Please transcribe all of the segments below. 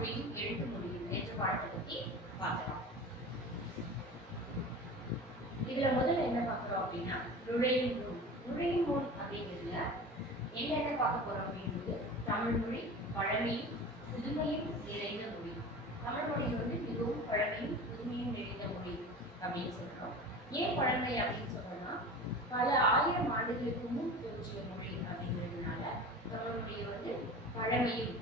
மொழியும் எழுத்து மொழியும் என்ற பாடத்தை பத்தி பார்க்கலாம். இதுல முதல்ல என்ன பார்க்கிறோம் அப்படின்னா நுழையும் நூல். நுழையும் நூல் அப்படிங்கிறதுல என்னென்ன பார்க்க போறோம் அப்படின்றது தமிழ் மொழி பழமையும் புதுமையும் நிறைந்த மொழி. தமிழ் மொழி வந்து மிகவும் பழமையும் புதுமையும் நிறைந்த மொழி அப்படின்னு சொல்றோம். ஏன் பழமை அப்படின்னு சொல்றோம்னா பல ஆயிரம் ஆண்டுகளுக்கு முன் தோன்றிய மொழி அப்படிங்கிறதுனால தமிழ் மொழியை வந்து பழமையும்,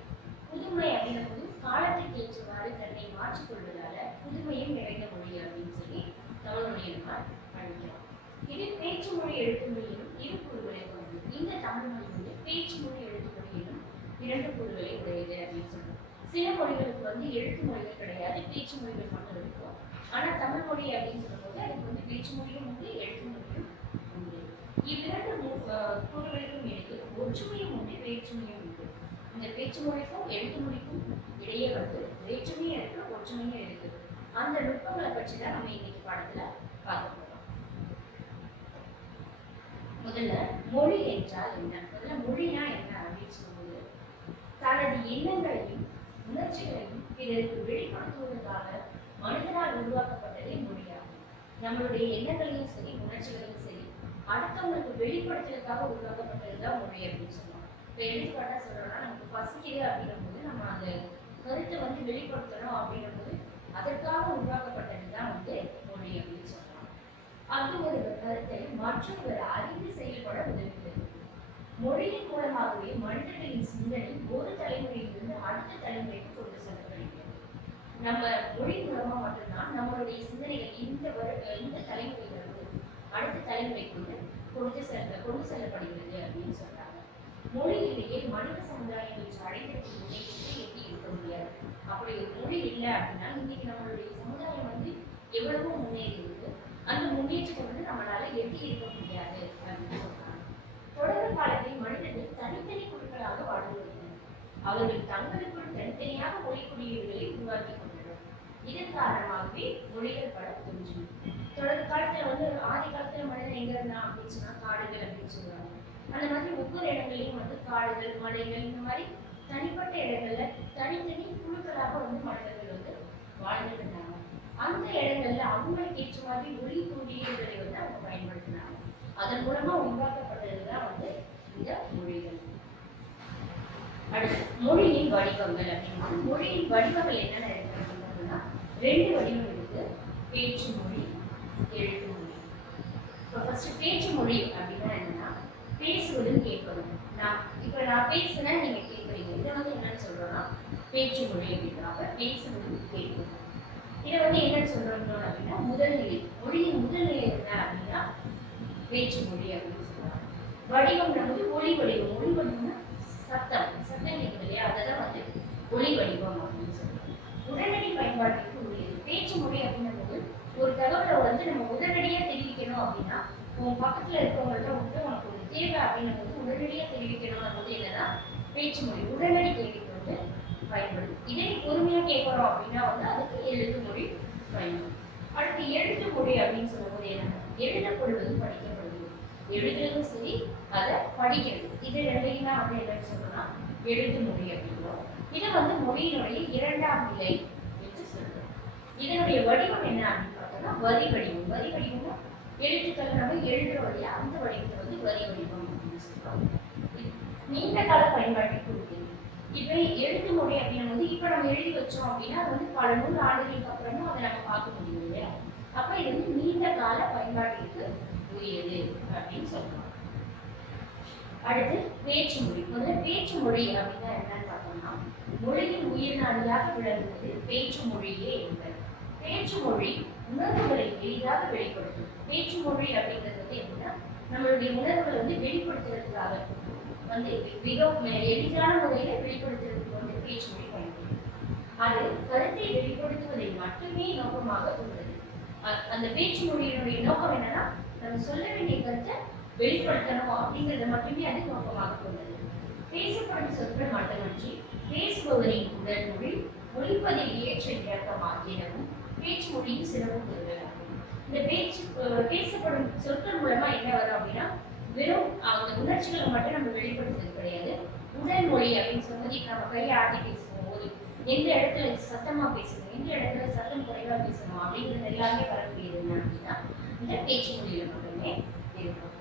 புதுமை அப்படிங்கும்போது காலத்துக்கு ஏற்றவாறு தன்னை மாற்றிக்கொள்வதால புதுமையும் நிறைந்த மொழி அப்படின்னு சொல்லி தமிழ் மொழியை நம்ம அழைக்கிறோம். இது பேச்சு மொழி எழுத்து மொழியிலும் இரு கூறுகளை கொண்டது. இந்த தமிழ் மொழி வந்து பேச்சு மொழி எழுத்து மொழியிலும் இரண்டு கூறுகளை உடையது அப்படின்னு சொல்றோம். சில மொழிகளுக்கு வந்து எழுத்து மொழிகள் கிடையாது, பேச்சு மொழிகள் மட்டும் இருக்கும். ஆனா தமிழ் மொழி அப்படின்னு சொல்லும்போது அதுக்கு வந்து பேச்சு மொழியும் உண்டு, எழுத்து மொழியும் உண்டு. இவ்விரண்டு கூறுகளுக்கும் இடையே ஒற்றுமையும் உண்டு, வேற்றுமையும் உண்டு. இந்த பேச்சு மொழிக்கும் எழுத்து மொழிக்கும் இடையே வந்து வேற்றுமையும் இருக்கு, ஒற்றுமையும் இருக்கு. அந்த நுட்பங்களை பற்றி தான் நம்ம இன்னைக்கு பாடத்துல பார்க்க போறோம். முதல்ல மொழி என்றால் என்ன? முதல்ல மொழினா என்ன அப்படின்னு சொல்லும்போது தனது எண்ணங்களையும் உணர்ச்சிகளையும் பிறருக்கு வெளிப்படுத்துவதற்காக மனிதனால் உருவாக்கப்பட்டதே மொழியாகும். நம்மளுடைய எண்ணங்களையும் சரி உணர்ச்சிகளையும் சரி அடுத்தவங்களுக்கு வெளிப்படுத்துறதுக்காக உருவாக்கப்பட்டதுதான் மொழி அப்படின்னு சொல்லுவோம். இப்போ எடுத்துக்காட்டா சொல்றோம்னா நமக்கு பசிக்குது அப்படின்னும் போது நம்ம அந்த கருத்தை வந்து வெளிப்படுத்தணும் அப்படின்னும் போது அதற்காக உருவாக்கப்பட்டதுதான் வந்து மொழி அப்படின்னு சொல்றோம். அது ஒரு கருத்தை மற்றொருவர் அறிந்து செயல்பட உதவுகிறது. மொழியின் மூலமாகவே மனிதர்களின் சிந்தனை ஒரு தலைமுறையிலிருந்து அடுத்த தலைமுறைக்கு கொண்டு செல்லப்படுகிறது. நம்ம மொழி மூலமா மட்டும்தான் நம்மளுடைய சிந்தனைகள் இந்த தலைமுறையிலிருந்து அடுத்த தலைமுறைக்கு கொண்டு செல்லப்படுகிறது அப்படின்னு சொல்றாங்க. மொழியிலேயே மனித சமுதாயம் என்று அழைக்கக்கூடிய முன்னேற்றத்தை எட்டி இருக்க முடியாது. அப்படி ஒரு மொழி இல்லை அப்படின்னா இன்னைக்கு நம்மளுடைய சமுதாயம் வந்து எவ்வளவோ முன்னேறி இருக்கு, அந்த முன்னேற்றத்தை வந்து நம்மளால எட்டி இருக்க முடியாது அப்படின்னு சொல்றாங்க. தொடக்க காலத்தில் மனிதர்கள் தனித்தனி குழுக்களாக வாழ்ந்து வருகின்றனர். அவர்கள் தங்களுக்குள் தனித்தனியாக மொழி குறியீடுகளை உருவாக்கி கொண்டனர். இதன் காரணமாகவே மொழிகள் பல தோன்றின. தொடக்க காலத்துல வந்து ஆதி காலத்துல மனிதன் எங்க இருந்தான் அப்படின்னு சொன்னா காடுகள் அப்படின்னு சொல்லுவாங்க. அந்த மாதிரி ஒவ்வொரு இடங்களையும் வந்து காடுகள், மலைகள், இந்த மாதிரி தனிப்பட்ட இடங்கள்ல தனித்தனி குழுக்களாக வந்து மனிதர்கள் வந்து வாழ்ந்துட்டு இருந்தாங்க. அந்த இடங்கள்ல அவங்களுக்கு ஏற்ற மாதிரி ஒளி குறியீடுகளை வந்து அவங்க பயன்படுத்தினாங்க. அதன் மூலமா உருவாக்கப்பட்டதுதான் வந்து இந்த மொழிகள். அடுத்து மொழியின் வடிவங்கள் அப்படின்னா மொழியின் வடிவங்கள் என்னென்ன இருக்கு அப்படின்னா ரெண்டு வடிவம் இருக்கு, பேச்சு மொழி, எழுத்து மொழி. இப்போ ஃபர்ஸ்ட் பேச்சு மொழி அப்படின்னா என்னன்னா பேசுவதும் கேட்பதும். நான் பேசுனேன், நீங்க கேட்குறீங்க. இதை வந்து என்னன்னு சொல்றோம்னா பேச்சு மொழி அப்படின்றாங்க. பேசுவதும் கேட்பதும். இதை வந்து என்னன்னு சொல்றோம் அப்படின்னா முதல்நிலை, மொழியின் முதல்நிலை என்ன அப்படின்னா பேச்சு மொழி அப்படின்னு சொல்றாங்க. வடிவம் வந்து ஒளி வடிவம். ஒளி வடிவம்னா சத்தம் கேட்குது இல்லையா, அதெல்லாம் வந்து ஒளி வடிவம் அப்படின்னு சொல்றாங்க. உடனடி பயன்பாட்டிற்கு உரியது. பேச்சு மொழி அப்படின்னும் போது ஒரு தகவலை வந்து நம்ம உடனடியாக தெரிவிக்கணும் அப்படின்னா உன் பக்கத்துல இருக்கவங்கள்ட்ட வந்து உனக்கு ஒரு தேவை அப்படின்னும் போது உடனடியாக தெரிவிக்கணும் போது என்னன்னா பேச்சு மொழி உடனடி தேவைக்கு வந்து பயன்படுது. இதே பொறுமையா கேட்கறோம் அப்படின்னா வந்து அதுக்கு எழுத்து மொழி பயன்படும். அடுத்து எழுத்து மொழி அப்படின்னு சொல்லும்போது என்னன்னா எழுதப்படுவது படிக்கப்படுவது. எழுதுறதும் சரி அதை படிக்கிறது, இது ரெண்டையும் தான் வந்து என்னன்னு சொல்லணும்னா எழுத்து மொழி அப்படிங்கிறோம். இதை வந்து மொழியினுடைய இரண்டாம் நிலை என்று சொல்றோம். இதனுடைய வடிவம் என்ன அப்படின்னு பார்த்தோம்னா வரி வடிவம். வரி வடிவம்னா எழுத்துக்களை நம்ம எழுதுற வழியா அந்த வடிவத்தை வந்து வரி வடிவம் அப்படின்னு சொல்றோம். நீண்ட கால பயன்பாட்டிற்கு உரியது. இப்போ எழுத்து மொழி அப்படின்னும் போது இப்போ நம்ம எழுதி வச்சோம் அப்படின்னா அது வந்து பல 100 ஆண்டுகளுக்கு அப்புறமும் அதை நம்ம பார்க்க முடியும் இல்லையா. அப்ப இது வந்து நீண்ட கால பயன்பாட்டிற்கு உரியது அப்படின்னு சொல்றோம். அடுத்து பேச்சு மொழி. முதல்ல பேச்சு மொழி அப்படின்னா என்னன்னு பார்த்தோம்னா மொழியின் உயிர் நாடியாக விளங்குவது பேச்சு மொழியே என்பது. பேச்சு மொழி உணர்வுகளை எளிதாக வெளிப்படுத்தும். பேச்சு மொழி அப்படிங்கிறது வந்து எப்படின்னா நம்மளுடைய உணர்வுகளை வந்து வெளிப்படுத்துறதுக்காக வந்து மிகவும் எளிதான முறையில வெளிப்படுத்துறதுக்கு வந்து பேச்சு மொழி பயன்படுது. அது கருத்தை வெளிப்படுத்துவதை மட்டுமே நோக்கமாக கொண்டது. அந்த பேச்சு மொழியினுடைய நோக்கம் என்னன்னா நம்ம சொல்ல வேண்டிய கருத்தை வெளிப்படுத்தணும் அப்படிங்கிறத மட்டுமே அது நோக்கமாக கொண்டது. பேசப்படும் சொற்கள் மட்டுமன்றி பேசுபவரின் உடல் மொழி, ஒழிப்பதில் ஏற்ற இறக்கம் ஆகியனவும் பேச்சு மொழியின் சிறப்பு கூறுகள். இந்த பேசப்படும் சொற்கள் மூலமா என்ன வரும் அப்படின்னா வெறும் அந்த உணர்ச்சிகளை மட்டும் நம்ம வெளிப்படுத்துறது கிடையாது. உடல் மொழி அப்படின்னு சொல்லும்போது நம்ம கையை ஆட்டி பேசும் போது எந்த இடத்துல சத்தமா பேசணும், எந்த இடத்துல சத்தம் குறைவா பேசணும் அப்படிங்கிறது எல்லாமே வரக்கூடியது என்ன அப்படின்னா இந்த பேச்சு மொழியில மட்டுமே இருக்கும்.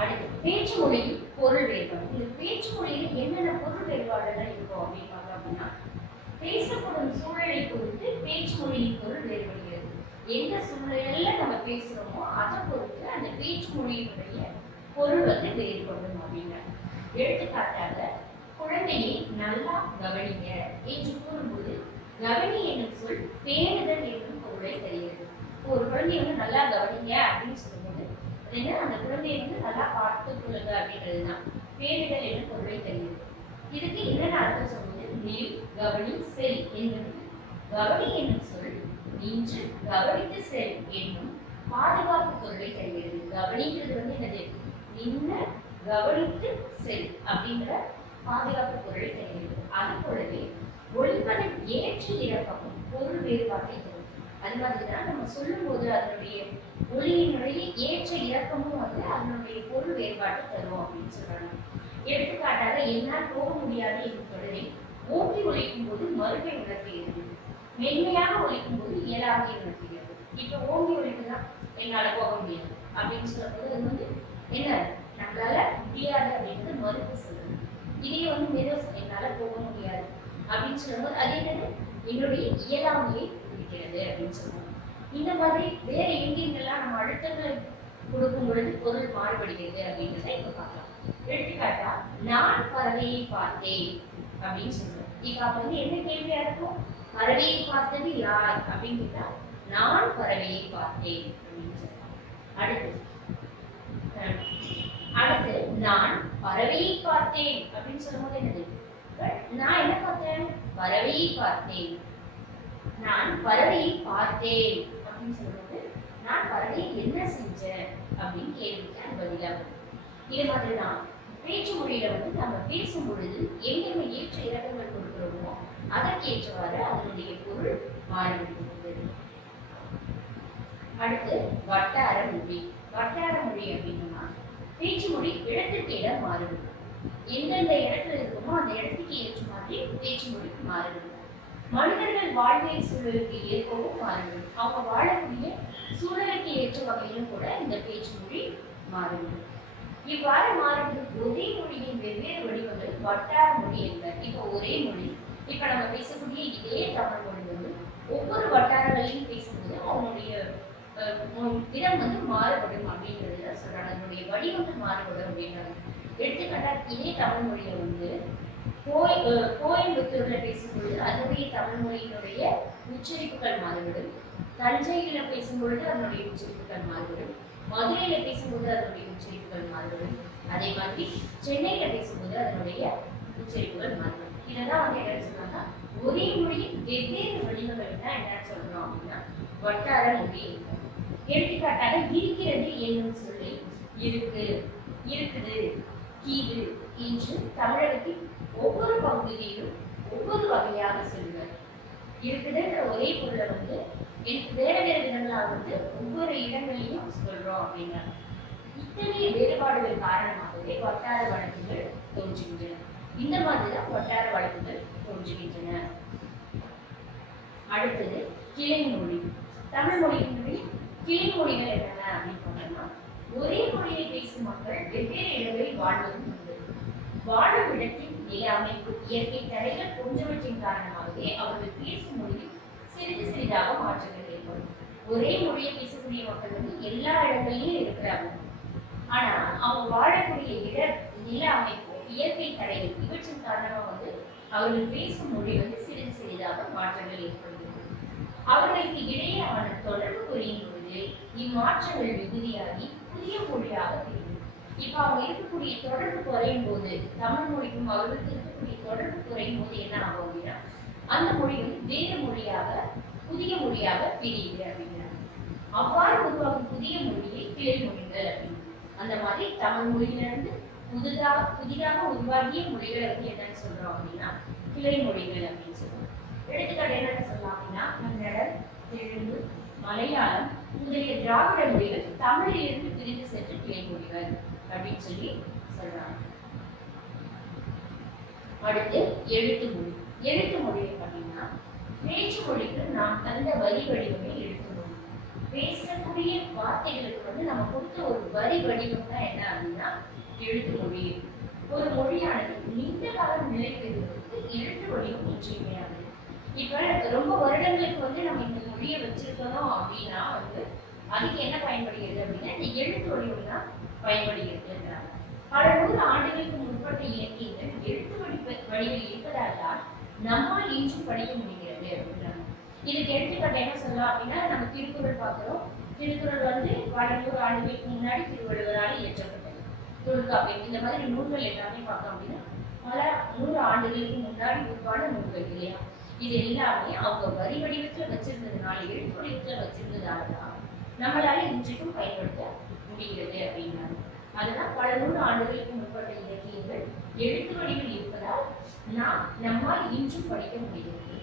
அடுத்து பேச்சு மொழியில் பொருள் வேறுபாடு. இந்த பேச்சு மொழியில என்னென்ன பொருள் வேறுபாடுகள் இருக்கும் அப்படின்னு பார்த்தோம் அப்படின்னா, பேசப்படும் சூழலை பொறுத்து பேச்சு மொழியின் பொருள் வேறுபடுகிறது. எந்த சூழல்ல நம்ம பேசுறோமோ அதை பொறுத்து அந்த பேச்சு மொழியினுடைய பொருள் வேறுபடும் அப்படின்னா, எடுத்துக்காட்டாக குழந்தையை நல்லா கவனிங்க என்று கூறும்போது கவனி என்னும் சொல் பேணுதல் என்னும் பொருளை தருகிறது. ஒரு குழந்தைய நல்லா கவனிங்க அப்படின்னு சொல்லும்போது அந்த குழந்தையை நல்லா பார்த்துக் கொள்ளுங்க அப்படின்றதுதான் பேணுதல் என்னும் பொருளை தருகிறது. இதுக்கு என்னென்ன அர்த்தம் சொல்லுது? நில், கவனி, செல் என்பது கவனி என்னும் சொல் நின்று கவனித்து செல் என்னும் பாதுகாப்பு பொருளை தருகிறது. கவனிக்கிறது என்னது? நின்று கவனித்து செல் அப்படிங்கிற பாதுகாப்பு பொருளை தருகிறது. அது போலவே ஒளிப்பதில் ஏற்ற இறக்கமும் பொருள் வேறுபாட்டை தரும். அது மாதிரிதான் நம்ம சொல்லும் போது அதனுடைய ஒளியினுடைய ஏற்ற இறக்கமும் அதனுடைய பொருள் வேறுபாட்டை தரும் அப்படின்னு சொல்றாங்க. எடுத்துக்காட்டாக என்னால் போக முடியாது என்று தொடரை ஓங்கி ஒழிக்கும் போது மறுமை உணர்த்துகிறது, மென்மையாக ஒழிக்கும் போது இயலாக உணர்த்துகிறது. இப்ப ஓங்கி ஒழிப்புதான் என்னால போக முடியாது அப்படின்னு சொல்லும்போது அது என்ன, நம்மளால முடியாது அப்படின்றது மறுப்பு சொல்லுது. இதே மெதுவா என்னால போக முடியாது அப்படின்னு சொல்லும்போது அது என்னது, என்னுடைய இயலாமையை குறிக்கிறது அப்படின்னு சொல்லுவாங்க. இந்த மாதிரி வேற எங்கெங்கெல்லாம் நம்ம அழுத்தங்களை கொடுக்கும் பொழுது பொருள் மாறுபடுகிறது அப்படின்றத இப்ப பார்க்கலாம். எடுத்துக்காட்டா நான் பறவையை பார்த்தேன் அப்படின்னு சொல்றேன். இப்ப என்ன கேள்வியா இருக்கும்? பறவையை பார்த்தது யார் அப்படின்னு கேட்டா நான் பறவையை பார்த்தேன் அப்படின்னு சொல்றேன். அடுத்து நான் பறவையை பார்த்தேன் அப்படின்னு சொல்லும்போது என்னது, நான் என்ன பார்த்தேன்? பறவையை பார்த்தேன். நான் பறவையை பார்த்தேன் அப்படின்னு சொல்லும்போது நான் பறவையை என்ன செஞ்சேன் அப்படின்னு கேள்விக்கு அது பதிலாகும். இது மாதிரிதான் பேச்சு மொழியில நம்ம பேசும் பொழுது எங்கெங்க ஏற்ற இறக்கங்கள் கொடுக்கிறோமோ அதற்கு ஏற்றவாறு அதனுடைய பொருள் மாறிவிடுகிறது. அடுத்து வட்டார மொழி. வட்டார மொழி அப்படின்னா பேச்சு மொழி இடத்திற்கு இடம் மாறுபடும். எந்தெந்த இடத்துல இருக்குமோ அந்த இடத்துக்கு ஏற்ற மாதிரி பேச்சு மொழி மாறுபடும். மனிதர்கள் வாழ்வியல் சூழலுக்கு ஏற்பவும் மாறுபடும். அவங்க வாழக்கூடிய சூழலுக்கு ஏற்ற வகையிலும் கூட இந்த பேச்சு மொழி மாறுபடும். இவ்வாறு மாறுபடும் ஒரே மொழியின் வெவ்வேறு வடிவங்கள் வட்டார மொழி என்பர். இப்ப ஒரே மொழி, இப்ப நம்ம பேசக்கூடிய இதே தமிழ் மொழி ஒவ்வொரு வட்டாரங்களையும் பேசும்போது அவனுடைய இடம் மாறுபடும் அப்படிங்கிறத சொல்றாங்க. அதனுடைய வடிவங்கள் மாறுபடும் அப்படின்றாங்க. எடுத்துக்காட்டா இதே தமிழ் மொழியை கோயம்புத்தூர்ல பேசும்பொழுது அதனுடைய தமிழ் மொழியினுடைய உச்சரிப்புகள் மாறுபடும். தஞ்சையில பேசும்பொழுது அதனுடைய உச்சரிப்புகள் மாறுபடும். மதுரையில பேசும்போது அதனுடைய உச்சரிப்புகள் மாறுபடும். அதே மாதிரி சென்னையில பேசும்போது அதனுடைய உச்சரிப்புகள் மாறுபடும். இதெல்லாம் என்ன சொல்றாங்க, ஒரே மொழியின் வெவ்வேறு வடிவங்கள் தான் என்ன சொல்றோம் அப்படின்னா வட்டார மொழி. எடுத்துக்காட்டாக இருக்கிறது என்னும் சொல்லி இருக்கு, இருக்குது, கீது என்று தமிழகத்தின் ஒவ்வொரு பகுதியிலும் ஒவ்வொரு வகையாக சொல்லுவார். இருக்குதுன்ற ஒரே பொருளை வேற வேற விதங்களாக ஒவ்வொரு இடங்களிலும் சொல்றோம் அப்படின்னா இத்தகைய வேறுபாடுகள் காரணமாகவே வட்டார வழக்குகள் தோன்றுகின்றன. இந்த மாதிரிதான் வட்டார வழக்குகள் தோன்றுகின்றன. அடுத்தது கிளைமொழி. தமிழ் மொழியினுடைய கிளைமொழிகள் என்னென்ன அப்படின்னு பார்த்தோம்னா, ஒரே மொழியை பேசும் மக்கள் வெவ்வேறு இடங்களில் வாழ்வதும் உண்டு. வாழும் இடத்தின் நில அமைப்பு, இயற்கை தடைகள் போன்றவற்றின் காரணமாகவே அவர்கள் பேசும் மொழியில் சிறிது சிறிதாக மாற்றங்கள் ஏற்படும். ஒரே மொழியை பேசக்கூடிய மக்கள் எல்லா இடங்களிலும் இருக்கிறாங்க. ஆனா அவங்க வாழக்கூடிய நில அமைப்பு, இயற்கை தடைகள் இவற்றின் காரணமாக அவர்கள் பேசும் மொழி சிறிது சிறிதாக மாற்றங்கள் ஏற்படுகிறது. அவர்களுக்கு இடையேயான தொடர்பு குறையும் பொழுது இம்மாற்றங்கள் மிகுதியாகி புதிய மொழியாக தெரியும். இப்ப அவங்க இருக்கக்கூடிய தொடர்பு குறையும் போது, தமிழ் மொழிக்கும் அவர்களுக்கு இருக்கக்கூடிய தொடர்பு குறையும் போது என்ன ஆகும் அப்படின்னா அந்த மொழி வேறு மொழியாக புதிய மொழியாக பிரியுது அப்படிங்கிறாங்க. அவ்வாறு உருவாகும் புதிய மொழியை கிளை மொழிகள் அப்படின்னு. அந்த மாதிரி தமிழ் மொழியிலிருந்து புதிதாக உருவாகிய மொழிகளை என்னன்னு சொல்றோம் அப்படின்னா கிளை மொழிகள் அப்படின்னு சொல்றோம். எடுத்துக்காட்டு என்னன்னு சொல்லலாம் அப்படின்னா கன்னடம், தெலுங்கு, மலையாளம் முதலிய திராவிட மொழிகள் தமிழிலிருந்து பிரிந்து சென்று கிளை மொழிகள் அப்படின்னு சொல்லி சொல்றாங்க. அடுத்து எழுத்து மொழி. எழுத்து மொழி அப்படின்னா பேச்சு மொழிக்கு நாம் தந்த வரி வடிவமே எழுத்து மொழி. பேசக்கூடிய வார்த்தைகளுக்கு வந்து நம்ம கொடுத்த ஒரு வரி வடிவம் தான் என்ன அப்படின்னா எழுத்து மொழி. ஒரு மொழியானது நீண்ட காலம் நிலை பெறுவதற்கு எழுத்து வடிவம் இன்றியமையானது. இப்ப ரொம்ப வருடங்களுக்கு வந்து நம்ம இந்த மொழியை வச்சிருக்கணும் அப்படின்னா வந்து அதுக்கு என்ன பயன்படுகிறது அப்படின்னா இந்த எழுத்து வடிவம் தான் பயன்படுகிறது. பல 100 ஆண்டுகளுக்கு முற்பட்ட இலக்கியங்கள் எழுத்து வடிவில் இருப்பதால் தான் நம்மால் இன்றும் படிக்க முடிகிறது அப்படின்றாங்க. இதுக்கு எடுத்துக்காட்டு என்ன சொல்லலாம் அப்படின்னா நம்ம திருக்குறள் பார்க்கிறோம். திருக்குறள் வந்து பல 100 ஆண்டுகளுக்கு முன்னாடி திருவள்ளுவரால் இயற்றப்பட்டது. தொல்காப்பியம் இந்த மாதிரி நூல்கள் எல்லாமே பார்த்தோம் அப்படின்னா பல 100 ஆண்டுகளுக்கு முன்னாடி உருவான நூல்கள் இல்லையா. இது எல்லாமே அவங்க வரி வடிவத்துல வச்சிருந்ததுனால எழுத்து வடிவத்துல வச்சிருந்ததால தான் நம்மளால இன்றைக்கும் பயன்படுத்த முடிகிறது அப்படின்னாங்க. அதுதான் பல 100 ஆண்டுகளுக்கு முற்பட்ட இலக்கியங்கள் எழுத்து வடிவில் இருப்பதால் நம்மால் இன்றும் படிக்க முடிகிறது.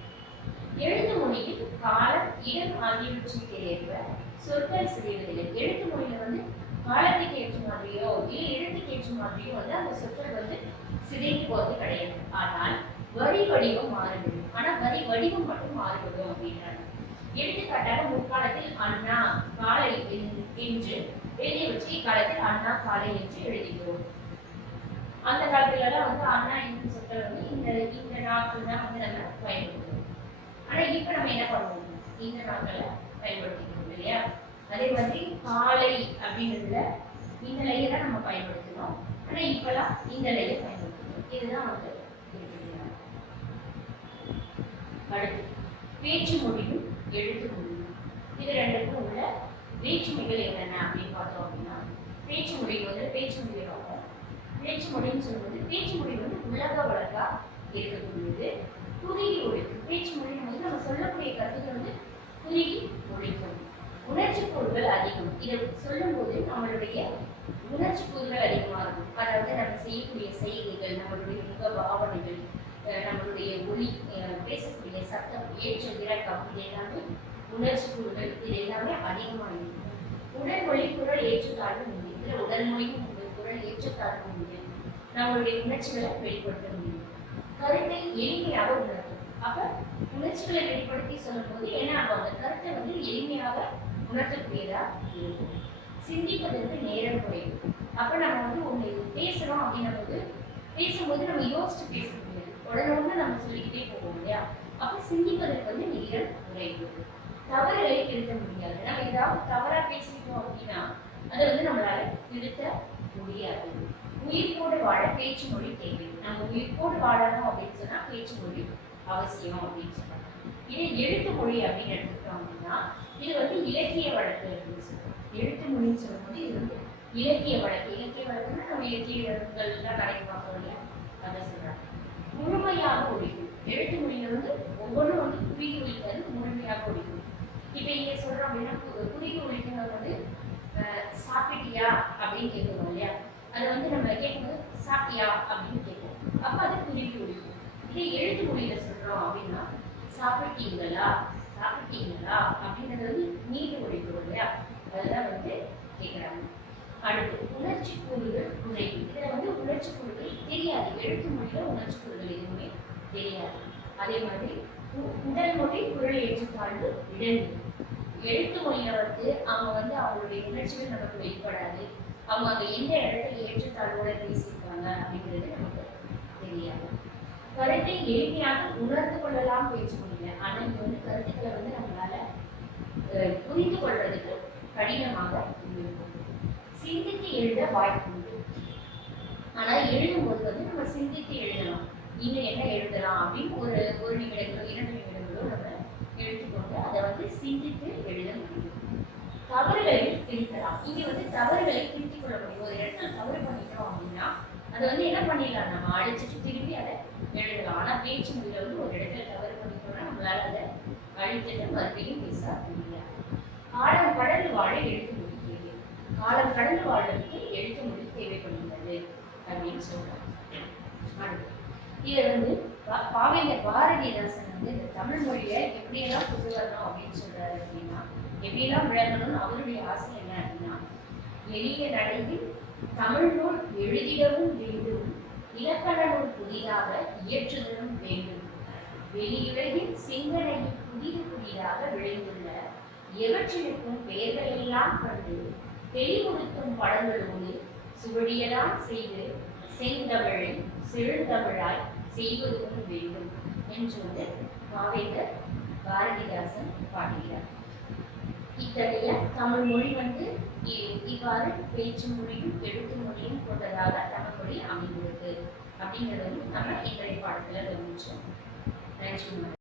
எழுத்து மொழியில் காலம், இடம் ஆகியவற்றுக்கு ஏற்ப சொற்கள் சிதைவதில்லை. எழுத்து மொழியில வந்து காலத்துக்கு ஏற்ற மாதிரியோ இல்லை இடத்துக்கு ஏற்ற மாதிரியோ வந்து அந்த சொற்கள் வந்து சிதைந்து போவது கிடையாது. ஆனால் வரி வடிவம் மாறுபடும். ஆனா வரி வடிவம் மட்டும் மாறுபடும் அப்படின்றாங்க. எடுத்துக்காட்டாக முற்காலத்தில் அண்ணா காலை என்று எழுதி வச்சு இக்காலத்தில் அண்ணா காலை என்று எழுதுகிறோம். அந்த காலத்துல எல்லாம் வந்து அண்ணா என்னும் சொற்கள் வந்து இந்த நாட்கள் தான் வந்து நம்ம பயன்படுத்துவோம். ஆனா இப்ப நம்ம என்ன பண்ணுவோம், இந்த நாட்கள்ல பயன்படுத்திக்கிறோம் இல்லையா. அதே மாதிரி காலை அப்படின்றதுல இந்த லையை தான் நம்ம பயன்படுத்தணும். ஆனா இப்பெல்லாம் இந்த லையை பயன்படுத்தணும். இதுதான் வந்து அடுத்து பேச்சு மொழியும் எழுத்து மொழியும். இது ரெண்டுக்கும் உள்ள வேற்றுமைகள் என்னென்ன அப்படின்னு பார்த்தோம் அப்படின்னா பேச்சு மொழி வந்து பேச்சு மொழி பார்ப்போம். பேச்சு மொழின்னு சொல்லும்போது பேச்சு மொழி வந்து உலக வழக்கா இருக்கக்கூடியது. குறுகி ஒழிக்கும். பேச்சு மொழி வந்து நம்ம சொல்லக்கூடிய கருத்துக்கள் வந்து குறுகி ஒழிக்கும். உணர்ச்சி கூறுகள் அதிகம். இதை சொல்லும் போது நம்மளுடைய உணர்ச்சி கூறுகள் அதிகமாக இருக்கும். அதாவது நம்ம செய்யக்கூடிய செய்கைகள், நம்மளுடைய முக பாவனைகள், நம்மளுடைய ஒளி, பேசக்கூடிய சத்தம், ஏற்ற இறக்கம், இது எல்லாமே உணர்ச்சி கூறுகள். இது எல்லாமே அதிகமாக இருக்கும். உடல் மொழி குரல் ஏற்றத்தாழ்வு உண்டு. இதில் உடல் மொழியும் உண்டு, குரல் ஏற்றத்தாழ்வு உண்டு. நம்மளுடைய உணர்ச்சிகளை வெளிப்படுத்த முடியும். கருத்தை எளிமையாக உணர்த்தும். அப்ப உணர்ச்சிகளை வெளிப்படுத்தி சொல்லும் போது என்ன ஆகும், அந்த கருத்தை வந்து எளிமையாக உணர்த்தக்கூடியதா இருக்கும். சிந்திப்பதற்கு நேரம் குறைவு. அப்ப நம்ம வந்து ஒண்ணு பேசுறோம் அப்படின்னும் போது பேசும்போது நம்ம யோசிச்சு பேச முடியாது. உடனே நம்ம சொல்லிக்கிட்டே போவோம் இல்லையா. அப்ப சிந்திப்பதற்கு வந்து நேரம் குறைவு. தவறுகளை திருத்த முடியாது. நம்ம ஏதாவது தவறா பேசிட்டோம் அப்படின்னா அதை வந்து நம்மளால திருத்த முடியாது. உயிர்ப்போடு வாழ பேச்சு மொழி தேவை. நம்ம உயிர்ப்போடு வாழணும் அப்படின்னு சொன்னா பேச்சு மொழி அவசியம் அப்படின்னு சொல்றாங்க. இதே எழுத்து மொழி அப்படின்னு எடுத்துக்கிட்டோம் அப்படின்னா இது வந்து இலக்கிய வழக்கு அப்படின்னு சொல்றோம். எழுத்து மொழின்னு சொல்லும்போது இது வந்து இலக்கிய வழக்கு. இலக்கிய வழக்குன்னா நம்ம இலக்கியங்கள்லாம் நிறைய பார்க்கணும் இல்லையா, அதை சொல்றாங்க. முழுமையாக ஒழிக்கும். எழுத்து மொழியில வந்து ஒவ்வொன்றும் வந்து குறுகி ஒழிக்காது, முழுமையாக ஒழிக்கும். இப்ப இங்க சொல்றோம் அப்படின்னா குறுகி ஒழிக்கிறது வந்து சாப்பிட்டியா அப்படின்னு கேட்கணும் இல்லையா. அதை வந்து நம்ம கேட்கும்போது சாப்பிட்டியா அப்படின்னு கேட்போம். அப்ப அது குறுகி ஒழிக்கும். இதே எழுத்து மொழியில சொல்றோம் அப்படின்னா சாப்பிட்டீங்களா சாப்பிட்டீங்களா அப்படின்றது வந்து நீண்டு ஒழிக்கிறோம் இல்லையா. அதெல்லாம் வந்து கேட்குறாங்க. அடுத்து உணர்ச்சி கூறுகள் குறைவு. இதுல வந்து உணர்ச்சி கூறுகள் தெரியாது. எழுத்து மொழியில உணர்ச்சி கூறுகள் எதுவுமே தெரியாது. அதே மாதிரி உடல் மொழி குரல் ஏற்றத்தாழ்வு இடங்கு. எழுத்து மொழியில வந்து அவங்க வந்து அவங்களுடைய உணர்ச்சிகள் நமக்கு வெளிப்படாது. அவங்க அங்க எந்த இடத்துல ஏற்றத்தாழ்வோட பேசியிருக்காங்க அப்படிங்கிறது நமக்கு தெரியாது. கருத்தை எளிமையாக உணர்ந்து கொள்ளலாம் பேச்சு மொழியில. ஆனா இங்க வந்து கருத்துக்களை வந்து நம்மளால புரிந்து கொள்றதுக்கு கடினமாக இருக்கும். சிந்தித்து எழுத வாய்ப்பு உண்டு. ஆனா எழுதும்போது வந்து நம்ம சிந்தித்து எழுதலாம். இன்னும் என்ன எழுதலாம் அப்படின்னு ஒரு நிமிடங்களோ 2 நிமிடங்களோ நம்ம எடுத்துக்கொண்டு அதை வந்து சிந்தித்து எழுத முடியும். தவறுகளை திருத்தலாம். இங்க வந்து தவறுகளை திருத்திக் கொள்ள முடியும். ஒரு இடத்துல தவறு பண்ணிட்டோம் அப்படின்னா அதை வந்து என்ன பண்ணிடலாம், நம்ம அழிச்சிட்டு திரும்பி அதை எழுதலாம். ஆனா பேச்சு மொழியில வந்து ஒரு இடத்துல தவறு பண்ணிட்டோம்னா நம்மளால அதை அழித்துட்டு மறுபடியும் பேச முடியாது. காலம் கடந்து வாழ எழுத்து மொழி தேவை. காலம் கடந்து வாழ்றதுக்கு எழுத்து மொழி தேவைப்படுகிறது அப்படின்னு சொல்றாங்க. இதை வந்து பாவேந்தர் பாரதிதாசன் வந்து இந்த தமிழ் மொழியை எப்படியெல்லாம் கொண்டு வரணும் அப்படின்னு சொல்றாரு அப்படின்னா, எப்படியெல்லாம் விளங்கணும்னு அவருடைய ஆசை என்ன அப்படின்னா, எளிய நடையில் தமிழ் நூல் எழுதிடவும் வேண்டும், இலக்கண நூல் புதிதாக இயற்றுதலும் வேண்டும். வெளியுலகில் சிந்தனையில் புதிது புதிதாக விளைந்துள்ள எவற்றிற்கும் பெயர்களெல்லாம் கண்டு தெளிவுறுத்தும் படங்களோடு சுவடியெல்லாம் செய்து செந்தமிழை செழுந்தமிழாய் செய்வதும் வேண்டும் என்று பாவேந்தர் பாரதிதாசன் பாடுகிறார். இத்தகைய தமிழ் மொழி இவ்வாறு பேச்சு மொழியும் எழுத்து மொழியும் கொண்டதாக தமிழ் மொழி அமைந்துள்ளது அப்படிங்கிறது நம்ம இன்றைய பாடத்துல கவனிச்சோம். நன்றி.